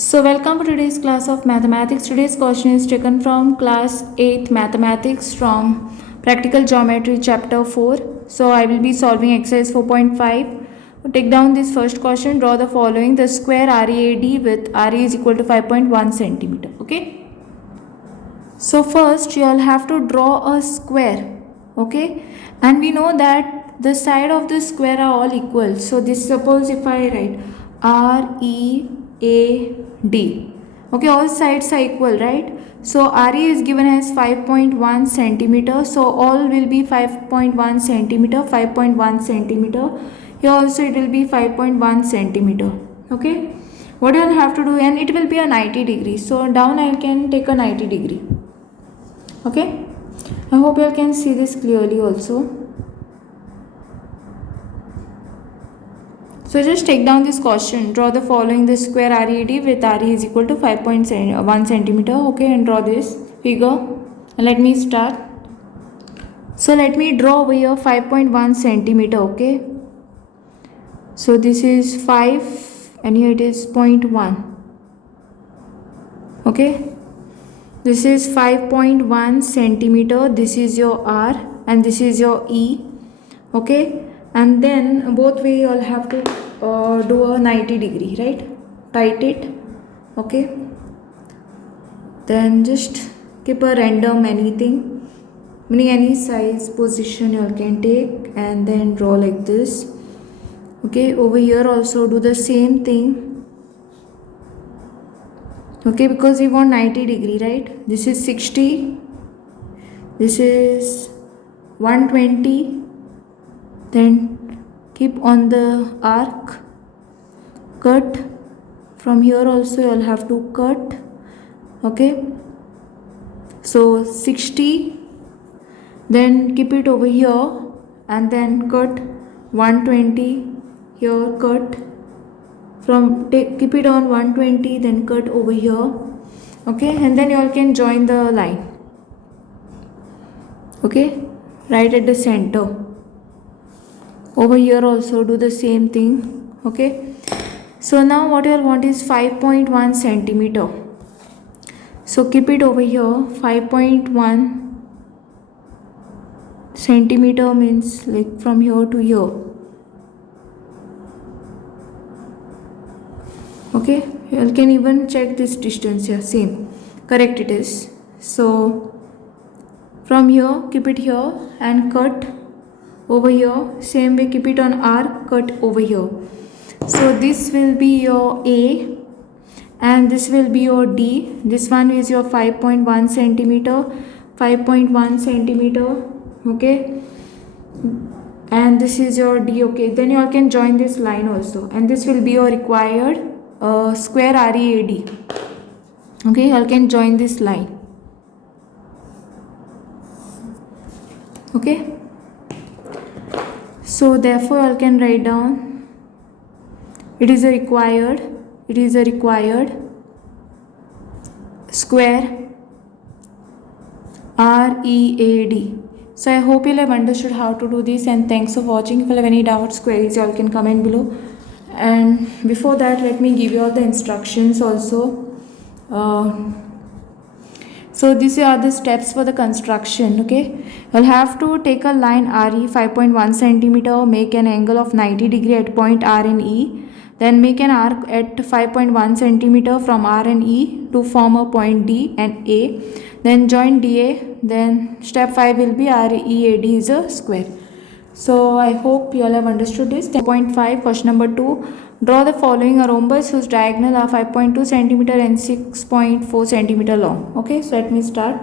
So welcome to today's class of mathematics. Today's question is taken from class 8 mathematics from practical geometry chapter 4. So I will be solving exercise 4.5. Take down this first question. Draw the following: the square READ with RE is equal to 5.1 centimeter. Okay. So first you all have to draw a square. Okay. And we know that the side of the square are all equal. So this, suppose if I write READ. Okay, all sides are equal, right? So RE is given as 5.1 centimeter. So all will be 5.1 centimeter, 5.1 centimeter. Here also it will be 5.1 centimeter. Okay. What you will have to do, and it will be a 90 degree. So down I can take a 90 degree. Okay. I hope you can see this clearly also. So just take down this question. Draw the following: the square RED with RE is equal to 5.1 centimeter. Okay, and draw this figure. And let me start. So let me draw over here 5.1 centimeter. Okay. So this is 5 and here it is 0.1. Okay. This is 5.1 centimeter. This is your R and this is your E. Okay. And then both way you all have to do a 90 degree, right? Tight it. Okay. Then just keep a random anything, meaning any size position you all can take, and then draw like this. Okay. Over here also do the same thing. Okay, because we want 90 degree, right? This is 60. This is 120. Then keep on the arc, cut. From here also you will have to cut. Okay, so 60. Then keep it over here and then cut 120. Here cut. Keep it on 120, then cut over here. Okay, and then you all can join the line. Okay, right at the center. Over here also do the same thing. Okay. So now what you all want is 5.1 centimeter. So keep it over here. 5.1 centimeter means like from here to here. Okay. You all can even check this distance here. Same. Correct it is. So from here keep it here and cut over here. Same way keep it on R, cut over here. So this will be your A and this will be your D. This one is your 5.1 centimeter, 5.1 centimeter. Okay, and this is your D. Okay, then you all can join this line also, and this will be your required square READ. Okay, you all can join this line. Okay. So therefore I can write down it is a required square READ. So I hope you have understood how to do this, and thanks for watching. If you have any doubts, queries, you all can comment below. And before that, let me give you all the instructions also. So these are the steps for the construction. Okay, you'll have to take a line RE 5.1 centimeter, make an angle of 90 degree at point R and E, then make an arc at 5.1 centimeter from R and E to form a point D and A, then join DA. Then step 5 will be READ is a square. So I hope you all have understood this. 4.5 question number 2. Draw the following: a rhombus whose diagonal are 5.2 centimeter and 6.4 centimeter long. Okay, so let me start.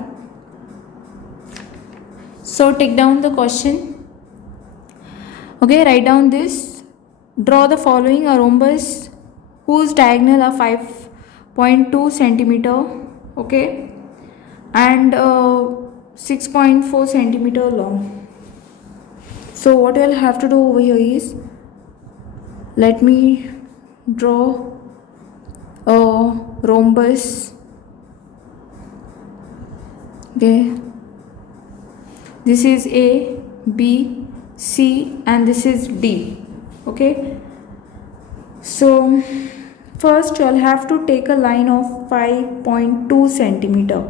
So take down the question. Okay, write down this. Draw the following: a rhombus whose diagonal are 5.2 centimeter. Okay, and 6.4 centimeter long. So what I'll have to do over here is, let me draw a rhombus. Okay, this is A, B, C and this is D. Okay, so first you'll have to take a line of 5.2 centimeter.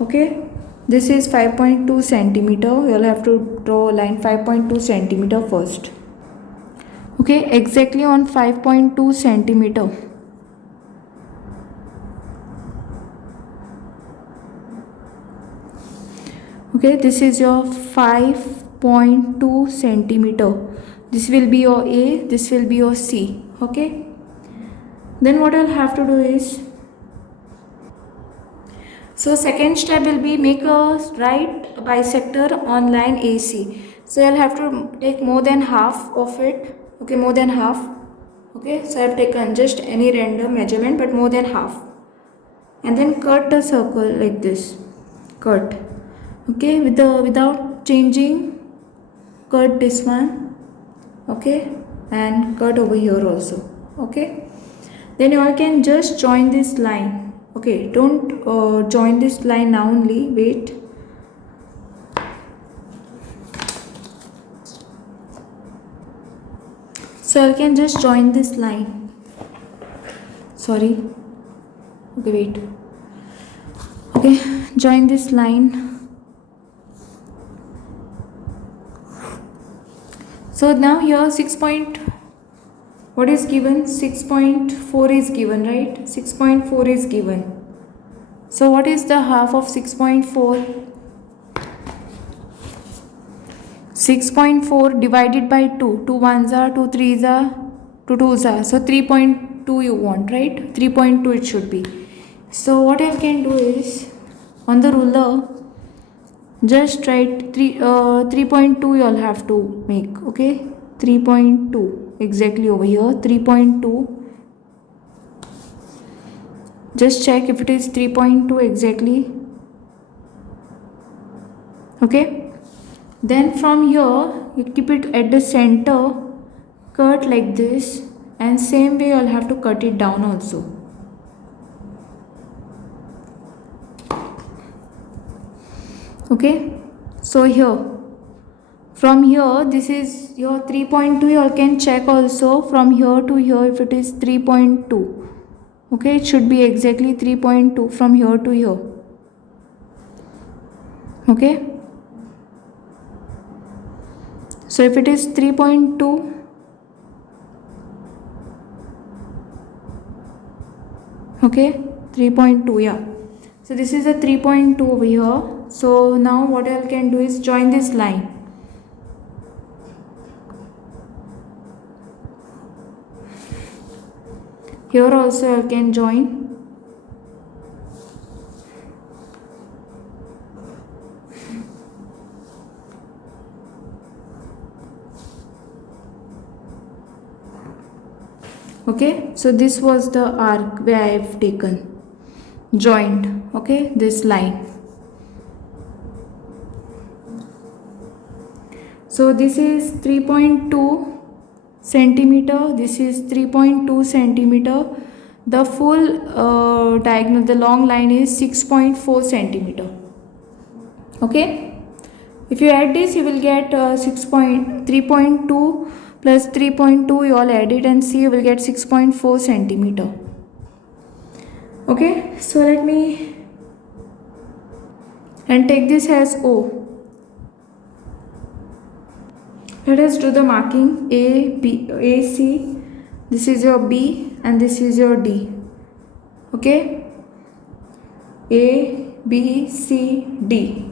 Okay, this is 5.2 centimeter. You'll have to draw a line 5.2 centimeter first. Okay, exactly on 5.2 centimeter. Okay, this is your 5.2 centimeter. This will be your A, this will be your C. Okay, then what I'll have to do is, so second step will be make a right bisector on line AC. So I'll have to take more than half of it. Okay, more than half. Okay, so I've taken just any random measurement, but more than half, and then cut the circle like this. Cut. Okay, without changing, cut this one. Okay, and cut over here also. Okay, then you all can just join this line. Okay, don't join this line now only. Wait. So you can just join this line. Sorry. Okay, wait. Okay, join this line. So now here 6 point, what is given? 6.4 is given, right? 6.4 is given. So what is the half of 6.4? 6.4 divided by 2. 2 ones are, 2 threes are, 2 twos are. So 3.2 you want, right? 3.2 it should be. So what I can do is, on the ruler, just write 3.2 you all have to make. Okay, 3.2 exactly over here. 3.2. Just check if it is 3.2 exactly. Okay, then from here you keep it at the center, cut like this, and same way you'll have to cut it down also. Okay, so here, from here, this is your 3.2. You all can check also from here to here if it is 3.2. Okay, it should be exactly 3.2 from here to here. Okay, so if it is 3.2, okay, 3.2, yeah. So this is a 3.2 over here. So now what I can do is join this line. Here also I can join. Okay, so this was the arc where I have taken, joined, okay, this line. So this is 3.2 centimeter, this is 3.2 centimeter. The full diagonal, the long line is 6.4 centimeter. Okay, if you add this, you will get 3.2 plus 3.2. You all add it and see, you will get 6.4 centimeter. Okay, so let me and take this as O. Let us do the marking. A, B, A, C. This is your B and this is your D. Okay, A, B, C, D.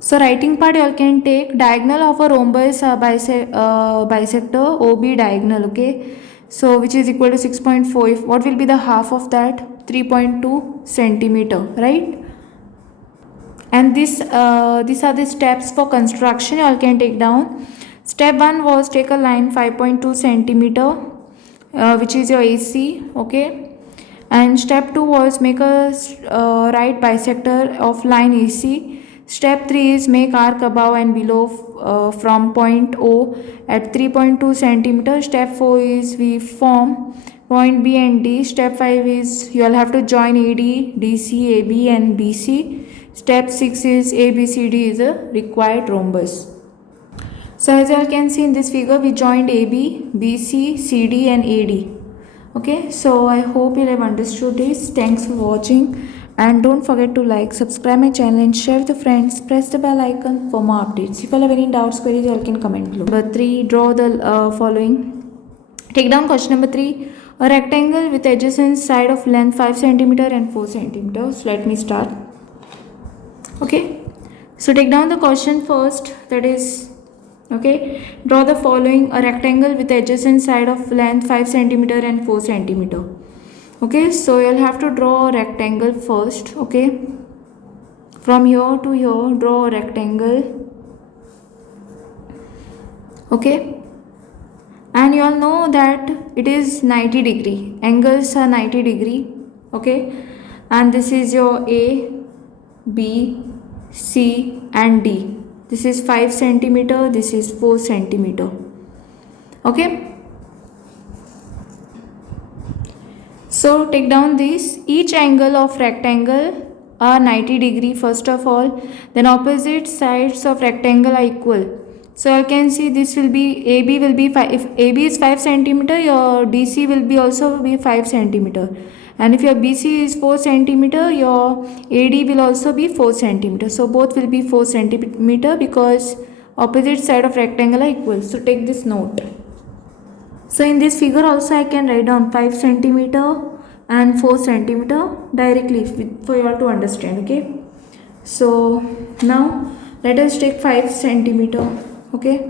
So writing part you all can take diagonal of a rhombus bisector OB diagonal. Okay, so which is equal to 6.4. If what will be the half of that? 3.2 centimeter, right? And these are the steps for construction you all can take down. Step 1 was take a line 5.2 centimeter, which is your AC. Okay, and step 2 was make a right bisector of line AC. Step 3 is make arc above and below from point O at 3.2 centimeter. Step 4 is we form point B and D. Step 5 is you all have to join AD, DC, AB and BC. Step 6 is ABCD is a required rhombus. So as you all can see in this figure, we joined AB, BC, CD and AD. Okay, so I hope you have understood this. Thanks for watching, and don't forget to like, subscribe my channel and share with your friends. Press the bell icon for more updates. If you all have any doubts, queries, you all can comment below. Number 3, draw the following. Take down question number 3. A rectangle with adjacent side of length 5 cm and 4 cm. So let me start. Okay, so take down the question first, that is, okay, draw the following: a rectangle with adjacent side of length 5 cm and 4 cm. Okay, so you'll have to draw a rectangle first. Okay, from here to here, draw a rectangle. Okay, and you all know that it is 90 degree, angles are 90 degree. Okay, and this is your A, B, C and D. This is 5 centimeter, this is 4 centimeter. Okay, so take down this. Each angle of rectangle are 90 degree first of all, then opposite sides of rectangle are equal. So you can see this will be, AB will be 5, if AB is 5 centimeter, your DC will be also be 5 centimeter, and if your BC is 4 centimeter, your AD will also be 4 centimeter. So both will be 4 centimeter because opposite side of rectangle are equal. So take this note. So in this figure also I can write down 5 centimeter and 4 centimeter directly for you all to understand. Okay, so now let us take 5 centimeter. Okay,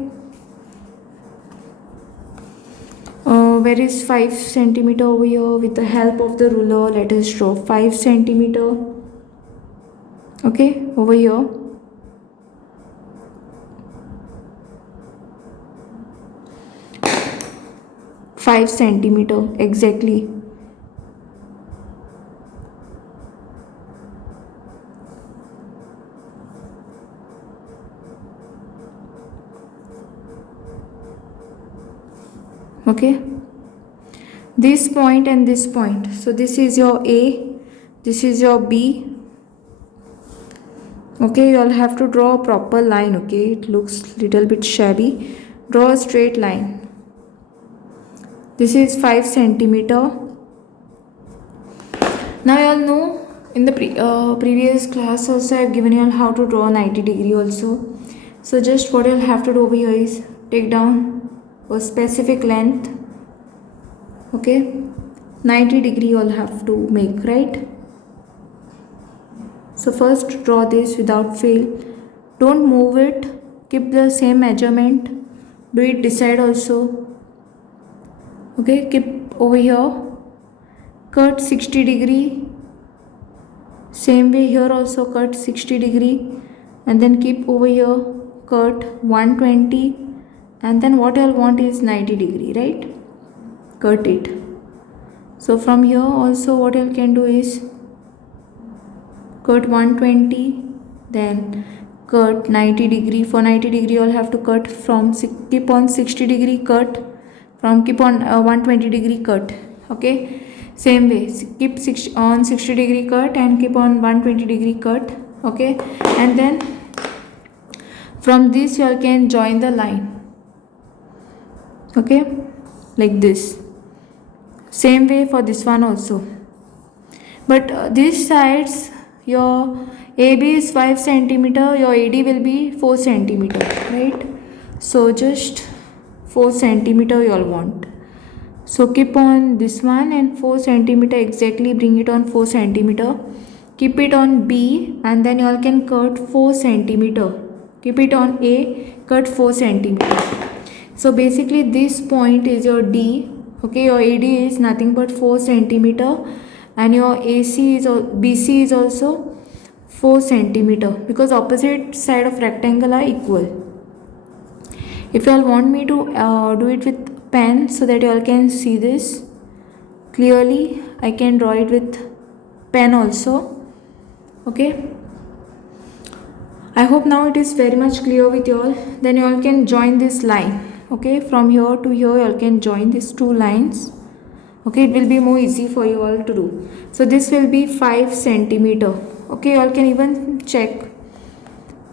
where is 5 centimeter over here? With the help of the ruler, let us draw 5 centimeter. Okay, over here. Five centimeter exactly. Okay, this point and this point. So this is your A, this is your B. Okay, you all have to draw a proper line. Okay, it looks little bit shabby. Draw a straight line. This is 5 centimeter. Now you all know in the previous class also I have given you all how to draw 90 degree also. So just what you all have to do over here is take down a specific length. Okay, 90 degree you all have to make, right? So first draw this without fail. Don't move it. Keep the same measurement. Do it this side also. Okay, keep over here. Cut 60 degree. Same way here also cut 60 degree. And then keep over here. Cut 120. And then what you all want is 90 degree, right? Cut it. So from here also what you all can do is cut 120, then cut 90 degree. For 90 degree you all have to cut from, keep on 60 degree cut, from keep on 120 degree cut. Okay, same way keep 60 degree cut and keep on 120 degree cut. Okay, and then from this you all can join the line. Okay, like this. Same way for this one also, but these sides, your AB is 5 centimeter, your AD will be 4 centimeter, right? So just 4 centimeter you all want. So keep on this one and 4 centimeter exactly, bring it on 4 centimeter. Keep it on B and then you all can cut 4 centimeter. Keep it on A, cut 4 centimeter. So basically this point is your D. Okay, your AD is nothing but 4 centimeter. And your AC is BC is also 4 centimeter because opposite side of rectangle are equal. If you all want me to do it with pen so that you all can see this clearly, I can draw it with pen also. Okay, I hope now it is very much clear with you all. Then you all can join this line. Okay, from here to here you all can join these two lines. Okay, it will be more easy for you all to do. So this will be 5 centimeter. Okay, you all can even check.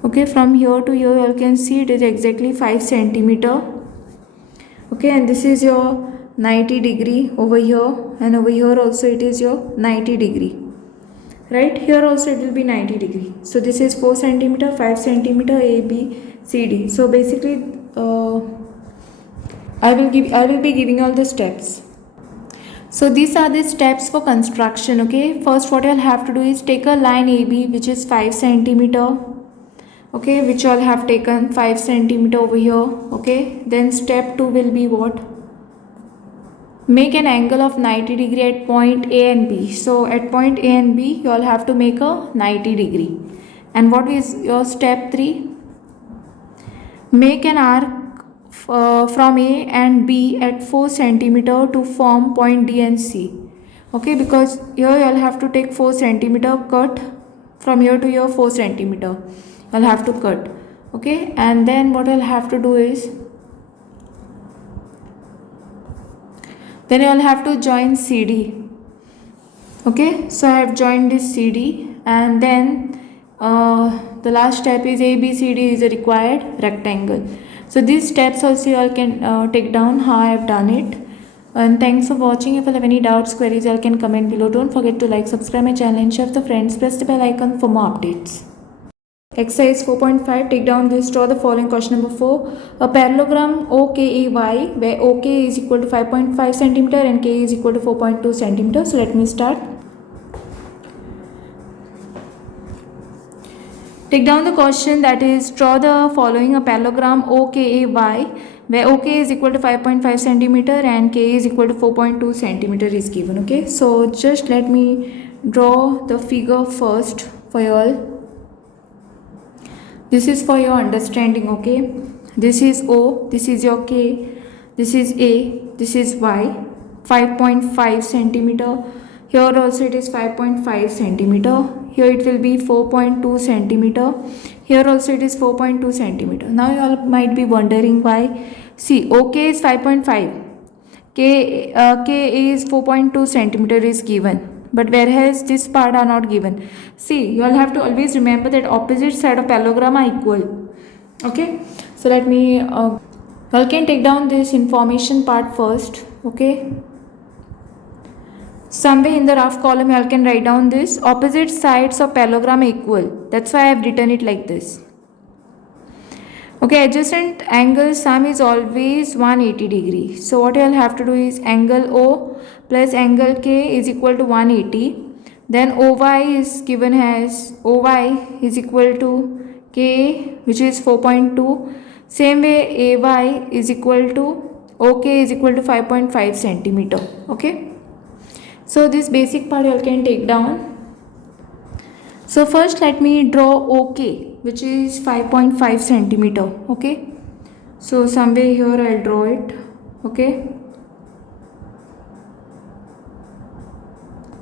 Okay, from here to here you can see it is exactly 5 centimeter. Okay, and this is your 90 degree over here, and over here also it is your 90 degree. Right, here also it will be 90 degree. So this is 4 centimeter, 5 centimeter, A, B, C, D. So basically I will be giving all the steps. So these are the steps for construction. Okay, first what you'll have to do is take a line AB which is 5 centimeter. Okay, which all have taken 5 centimeter over here. Okay, then step 2 will be what? Make an angle of 90 degree at point A and B. So at point A and B you all have to make a 90 degree. And what is your step 3? Make an arc from A and B at 4 centimeter to form point D and C. Okay, because here you all have to take 4 centimeter cut from here to here 4 centimeter. You'll have to cut. Okay, and then what I'll have to do is, then you'll have to join CD. Okay, so I have joined this CD, and then the last step is ABCD is a required rectangle. So these steps also you all can take down how I have done it. And thanks for watching. If you have any doubts, queries, you all can comment below. Don't forget to like, subscribe my channel and share with the friends. Press the bell icon for more updates. Exercise 4.5, take down this, draw the following. Question number 4. A parallelogram OKAY where OK is equal to 5.5 centimeter and K is equal to 4.2 centimeter. So let me start. Take down the question, that is draw the following. A parallelogram OKAY where OK is equal to 5.5 centimeter and K is equal to 4.2 centimeter is given. Okay, so just let me draw the figure first for you all. This is for your understanding. Okay, this is O, this is your K, this is A, this is Y. 5.5 centimeter. Here also it is 5.5 centimeter. Here it will be 4.2 centimeter. Here also it is 4.2 centimeter. Now you all might be wondering why. See, OK is 5.5. K is 4.2 centimeter is given. But whereas this part are not given. See, you all have to always remember that opposite side of parallelogram are equal. Okay. So let me, you all can take down this information part first. Okay. Somewhere in the rough column you all can write down this. Opposite sides of parallelogram are equal. That's why I have written it like this. Okay, adjacent angle sum is always 180 degree. So what you will have to do is angle O plus angle K is equal to 180. Then OY is given as OY is equal to K, which is 4.2. Same way AY is equal to OK is equal to 5.5 centimeter. Okay. So this basic part you all can take down. So first let me draw OK, which is 5.5 centimeter. Okay, so somewhere here I'll draw it. Okay,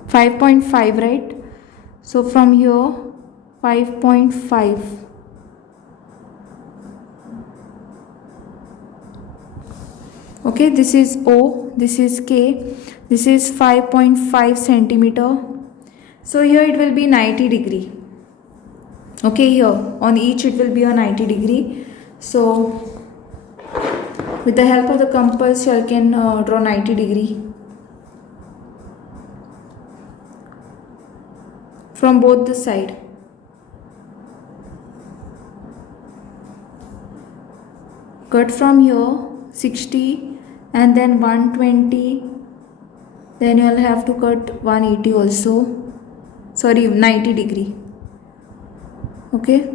5.5, right? So from here 5.5. Okay, this is O, this is K, this is 5.5 centimeter. So here it will be 90 degree. Okay, here on each it will be a 90 degree. So with the help of the compass you can draw 90 degree from both the side. Cut from here 60 and then 120. Then you will have to cut 180 also. Sorry, 90 degree. Okay,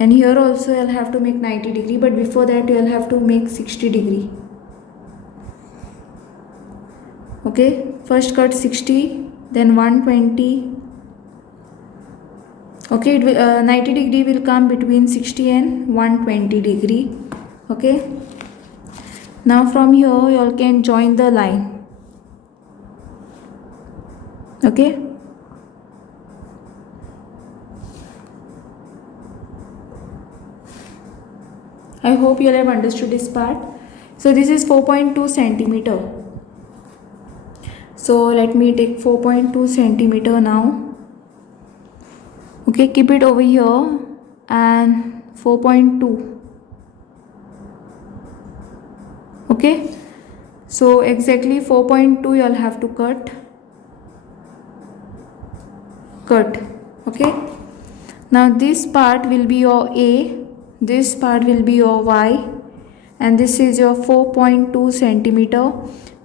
and here also you'll have to make 90 degree, but before that you'll have to make 60 degree. Okay, first cut 60, then 120. Okay, it will, 90 degree will come between 60 and 120 degree. Okay, now from here you all can join the line. Okay, I hope you all have understood this part. So this is 4.2 centimeter. So let me take 4.2 centimeter now. Okay, keep it over here and 4.2. Okay, so exactly 4.2 you'll have to cut. Okay, now this part will be your A, this part will be your Y, and this is your 4.2 centimeter,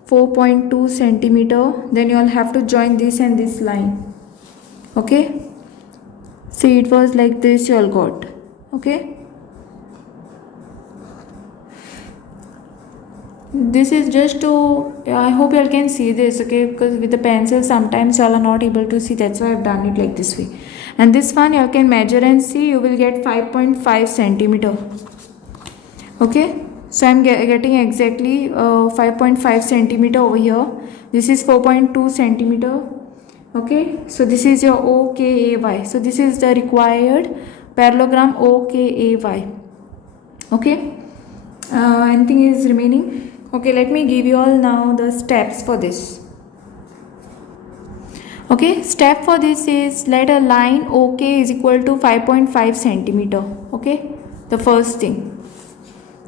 4.2 centimeter. Then you'll have to join this and this line. Okay, see, it was like this you all got. Okay, this is just to, I hope you all can see this. Okay, because with the pencil sometimes you all are not able to see, that's why I've done it like this way. And this one you all can measure and see, you will get 5.5 centimeter. Okay, so I'm getting exactly 5.5 centimeter over here. This is 4.2 centimeter. Okay, so this is your OKAY. So this is the required parallelogram OKAY. Okay, anything is remaining? Okay, let me give you all now the steps for this. Okay, step for this is, let a line OK is equal to 5.5 centimeter. Okay, the first thing.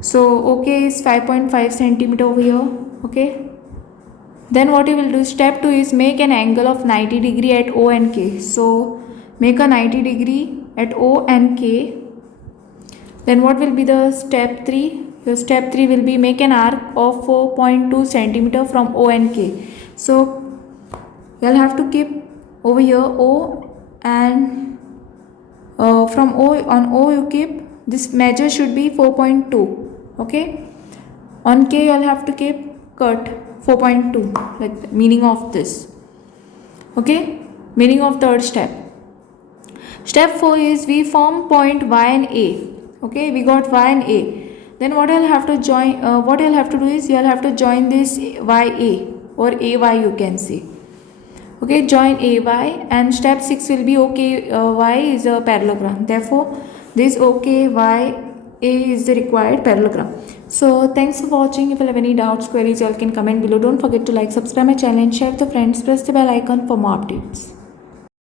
So OK is 5.5 centimeter over here. Okay, then what you will do, step 2 is make an angle of 90 degree at O and K. So make a 90 degree at O and K. Then what will be the step 3? Your step 3 will be make an arc of 4.2 centimeter from O and K. So you'll have to keep over here O, and from O, on O you keep, this measure should be 4.2. Okay, on K you'll have to keep cut 4.2, like the meaning of this. Okay, meaning of third step. Step 4 is we form point Y and A. Okay, we got Y and A. Then what I'll have to join, what I'll have to do is, you'll have to join this YA or AY, you can say. Okay, join AY, and step 6 will be OK, Y is a parallelogram. Therefore, this OK, Y, A is the required parallelogram. So thanks for watching. If you have any doubts, queries, you all can comment below. Don't forget to like, subscribe my channel and share with your friends. Press the bell icon for more updates.